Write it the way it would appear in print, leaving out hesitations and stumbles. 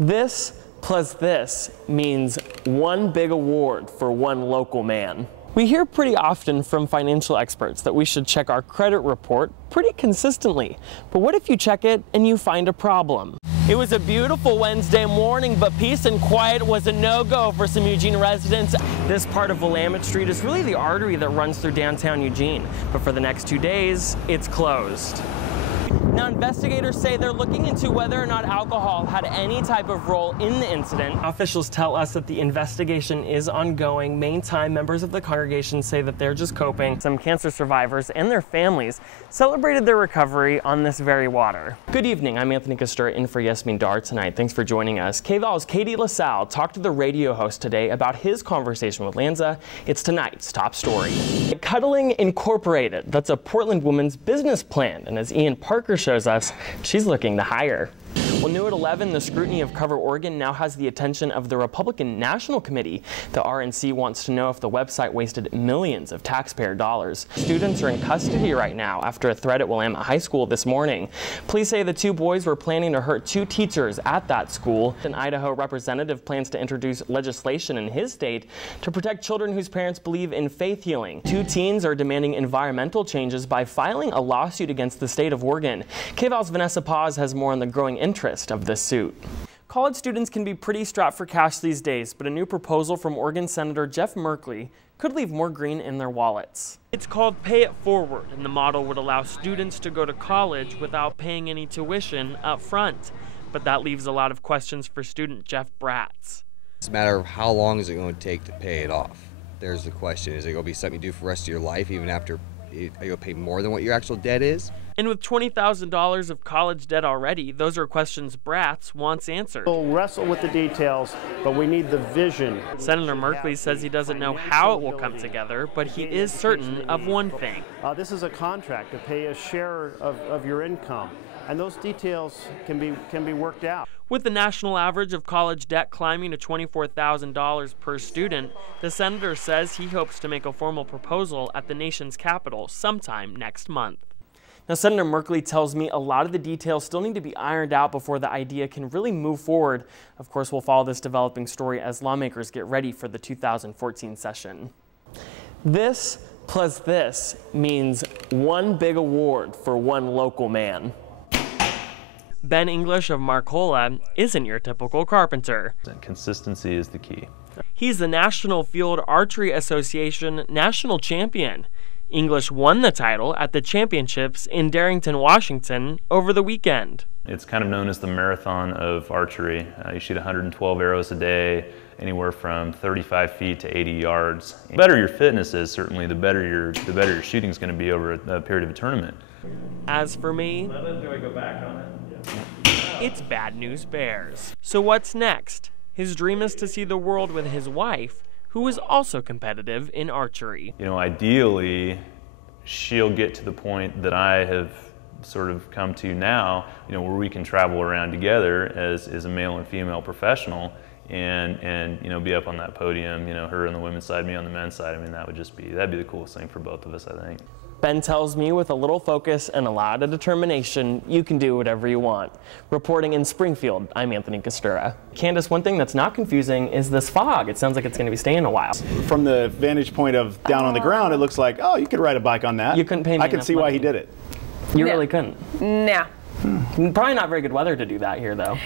This plus this means one big award for one local man. We hear pretty often from financial experts that we should check our credit report pretty consistently. But what if you check it and you find a problem? It was a beautiful Wednesday morning, but peace and quiet was a no-go for some Eugene residents. This part of Willamette Street is really the artery that runs through downtown Eugene, but for the next 2 days, it's closed. Now, investigators say they're looking into whether or not alcohol had any type of role in the incident. Officials tell us that the investigation is ongoing. Meantime, members of the congregation say that they're just coping. Some cancer survivors and their families celebrated their recovery on this very water. Good evening, I'm Anthony Kustura in for Yasmin Dar tonight. Thanks for joining us. KVAL's Katie LaSalle talked to the radio host today about his conversation with Lanza. It's tonight's top story. Cuddling Incorporated, that's a Portland woman's business plan, and as Ian Parker shows us, she's looking to hire. Well, new at 11, the scrutiny of Cover Oregon now has the attention of the Republican National Committee. The RNC wants to know if the website wasted millions of taxpayer dollars. Students are in custody right now after a threat at Willamette High School this morning. Police say the two boys were planning to hurt two teachers at that school. An Idaho representative plans to introduce legislation in his state to protect children whose parents believe in faith healing. Two teens are demanding environmental changes by filing a lawsuit against the state of Oregon. KVAL's Vanessa Paz has more on the growing interest of this suit. College students can be pretty strapped for cash these days, but a new proposal from Oregon Senator Jeff Merkley could leave more green in their wallets. It's called Pay It Forward, and the model would allow students to go to college without paying any tuition up front. But that leaves a lot of questions for student Jeff Bratz. It's a matter of how long is it going to take to pay it off. There's the question. Is it going to be something you do for the rest of your life, even after are you going to pay more than what your actual debt is? And with $20,000 of college debt already, those are questions Bratz wants answered. We'll wrestle with the details, but we need the vision. Senator Merkley says he doesn't know how it will come together, but he is certain of one thing. This is a contract to pay a share of your income, and those details can be worked out. With the national average of college debt climbing to $24,000 per student, the senator says he hopes to make a formal proposal at the nation's capital sometime next month. Now, Senator Merkley tells me a lot of the details still need to be ironed out before the idea can really move forward. Of course, we'll follow this developing story as lawmakers get ready for the 2014 session. This plus this means one big award for one local man. Ben English of Marcola isn't your typical carpenter. Consistency is the key. He's the National Field Archery Association national champion. English won the title at the championships in Darrington, Washington over the weekend. It's kind of known as the marathon of archery. You shoot 112 arrows a day, anywhere from 35 feet to 80 yards. The better your fitness is, certainly, the better your shooting is going to be over a period of a tournament. As for me, it's bad news bears. So what's next? His dream is to see the world with his wife, who is also competitive in archery. You know, ideally, she'll get to the point that I have sort of come to now, you know, where we can travel around together as a male and female professional and you know, be up on that podium, you know, her on the women's side, me on the men's side. I mean, that'd be the coolest thing for both of us, I think. Ben tells me with a little focus and a lot of determination, you can do whatever you want. Reporting in Springfield, I'm Anthony Kustura. Candace, one thing that's not confusing is this fog. It sounds like it's going to be staying a while. From the vantage point of down on the ground, it looks like, oh, you could ride a bike on that. You couldn't pay me I can see why he did it. You really couldn't? No. Probably not very good weather to do that here, though.